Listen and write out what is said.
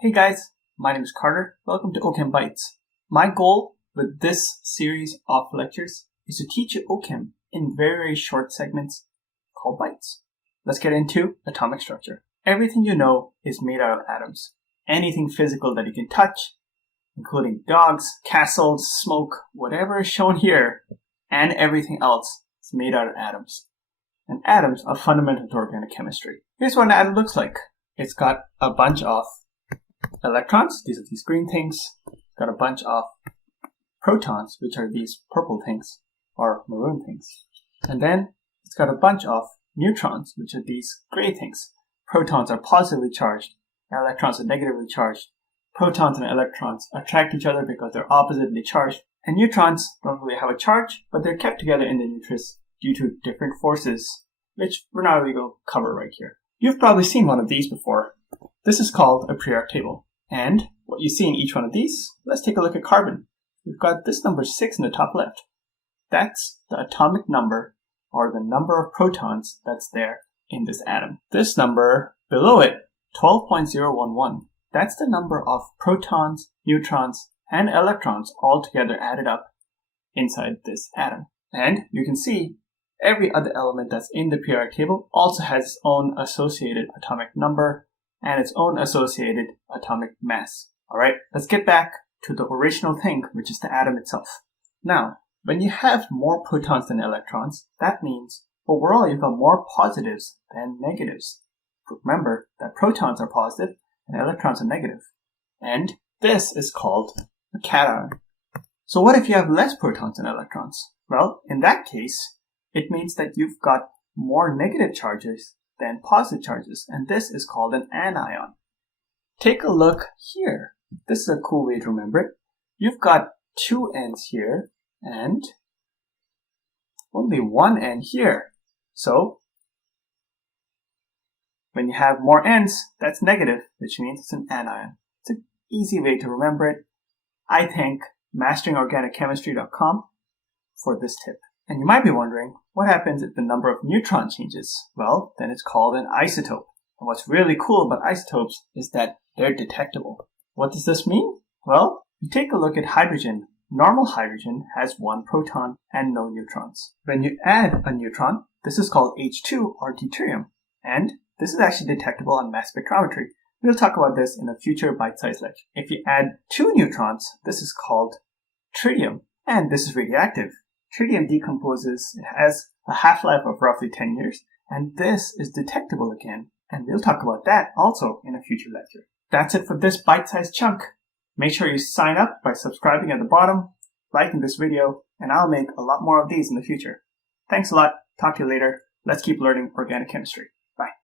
Hey guys, my name is Carter. Welcome to OChem Bytes. My goal with this series of lectures is to teach you OChem in very short segments called bytes. Let's get into atomic structure. Everything you know is made out of atoms. Anything physical that you can touch, including dogs, castles, smoke, whatever is shown here, and everything else is made out of atoms. And atoms are fundamental to organic chemistry. Here's what an atom looks like. It's got a bunch of electrons, these are these green things. Got a bunch of protons, which are these purple things or maroon things. And then it's got a bunch of neutrons, which are these gray things. Protons are positively charged, electrons are negatively charged. Protons and electrons attract each other because they're oppositely charged. And neutrons don't really have a charge, but they're kept together in the nucleus due to different forces, which we're not really going to cover right here. You've probably seen one of these before. This is called a periodic table. And what you see in each one of these, let's take a look at carbon. We've got this number 6 in the top left. That's the atomic number, or the number of protons that's there in this atom. This number below it, 12.011, that's the number of protons, neutrons, and electrons all together added up inside this atom. And you can see every other element that's in the periodic table also has its own associated atomic number and its own associated atomic mass. Alright, let's get back to the original thing, which is the atom itself. Now, when you have more protons than electrons, that means overall you've got more positives than negatives. Remember that protons are positive and electrons are negative. And this is called a cation. So what if you have less protons than electrons? Well, in that case, it means that you've got more negative charges than positive charges, and this is called an anion. Take a look here. This is a cool way to remember it. You've got two ends here and only one end here. So when you have more ends, that's negative, which means it's an anion. It's an easy way to remember it. I thank masteringorganicchemistry.com for this tip. And you might be wondering, what happens if the number of neutrons changes? Well, then it's called an isotope. And what's really cool about isotopes is that they're detectable. What does this mean? Well, you take a look at hydrogen. Normal hydrogen has one proton and no neutrons. When you add a neutron, this is called H2 or deuterium. And this is actually detectable on mass spectrometry. We'll talk about this in a future bite-sized lecture. If you add two neutrons, this is called tritium. And this is radioactive. Tritium decomposes, it has a half-life of roughly 10 years, and this is detectable again. And we'll talk about that also in a future lecture. That's it for this bite-sized chunk. Make sure you sign up by subscribing at the bottom, liking this video, and I'll make a lot more of these in the future. Thanks a lot. Talk to you later. Let's keep learning organic chemistry.